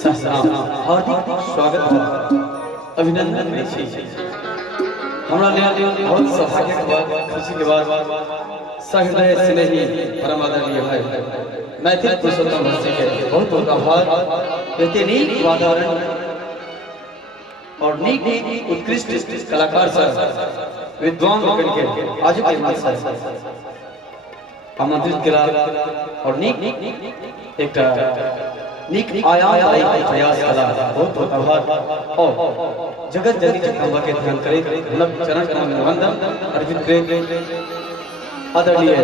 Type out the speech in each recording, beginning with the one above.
सलाम हार्दिक स्वागत है अभिनंदन में हमरा लिए बहुत सौभाग्य के बाद खुशी के बाद सहृदय स्नेही परम आदरणीय भाई मैथिल पुरुषोत्तम भट्टी के बहुत बहुत आभार इतने नीक वातावरण और नीक उत्कृष्ट कलाकार सर विद्वान लोगन के आज के मंच से आमंत्रित किया और नीक एक नीक आयाम प्रयास कला बहुत बहुत आभार और जगत जननी जगदम्बा के ध्यान करे मतलब चरण कमल में वंदन अर्पित करे आदरणीय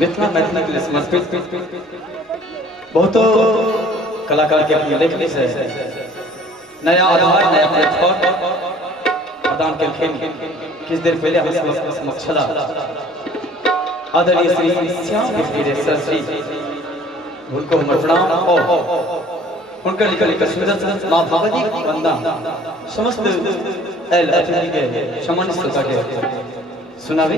मिथिला मैथिली के लिए समर्पित बहुत कलाकार के अपनी लेखनी से नया आधार नया प्लेटफॉर्म प्रदान के कुछ देर पहले हम समक्ष चला आदरणीय श्री श्याम सर श्री उनको प्रणाम और उनका लिखा सुंदर माँ भगवती वंदना समस्त एल अतिथि के सम्मानित श्रोता के सुनावे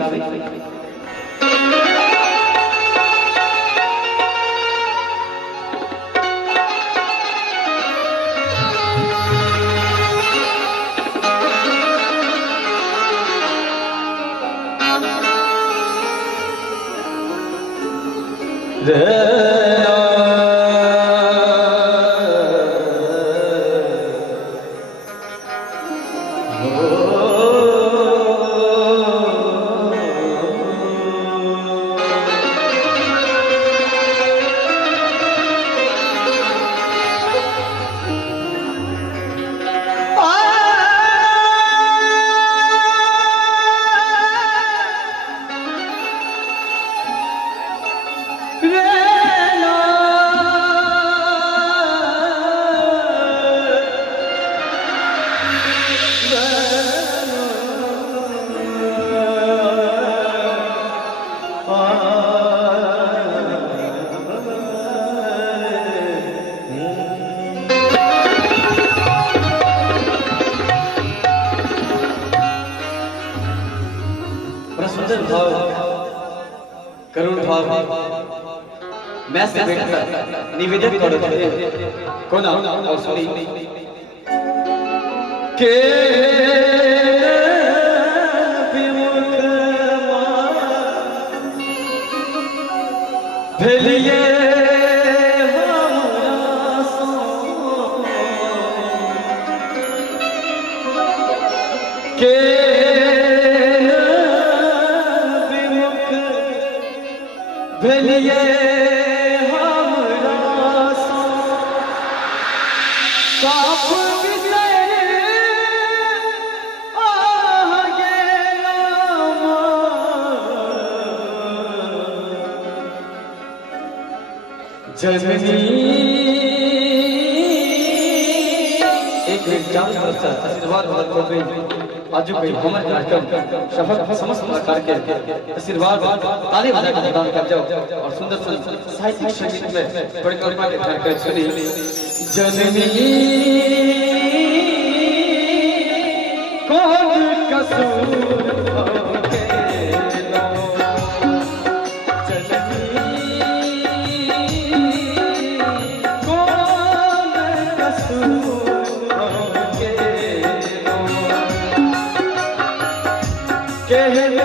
करुण भाव मैं से बैठकर निवेदन करो कोना और सुनी के विमुख भेलिए के भेलिए हमरा साफ विषय आगे जननी एक आशीर्वाद आज हमारे कार्यक्रम सफल समस्त प्रकार के आशीर्वाद ताली बजा के प्रदान कर जाओ और सुंदर साहित्यिक संगीत में परिकल्पना के ध्यान कर सुनी जननी कौन कसूर Yeah.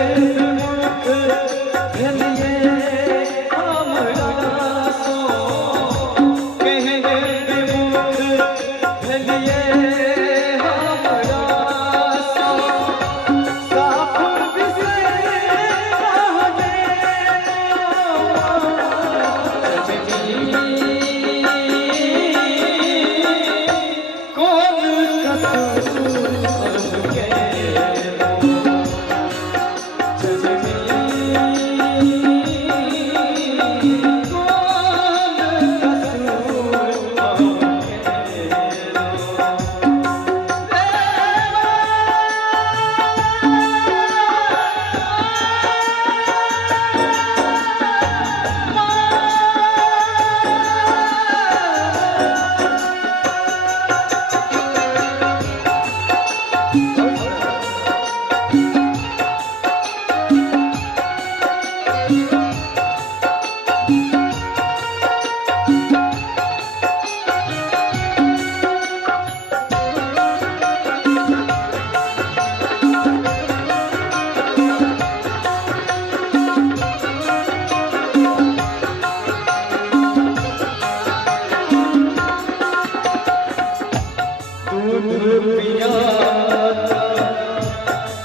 पिया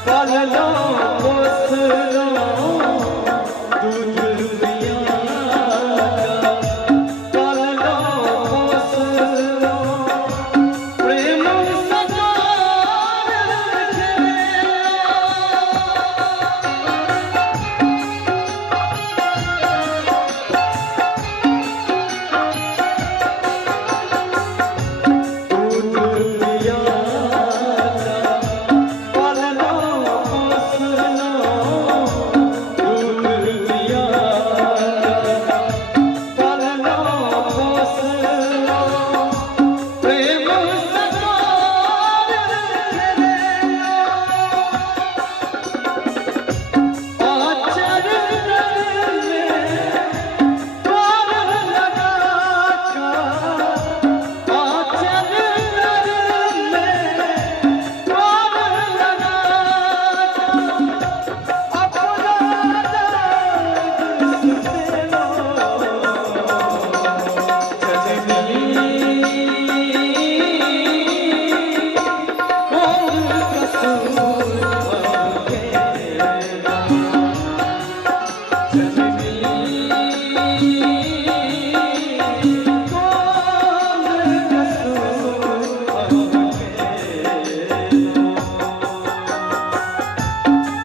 पालना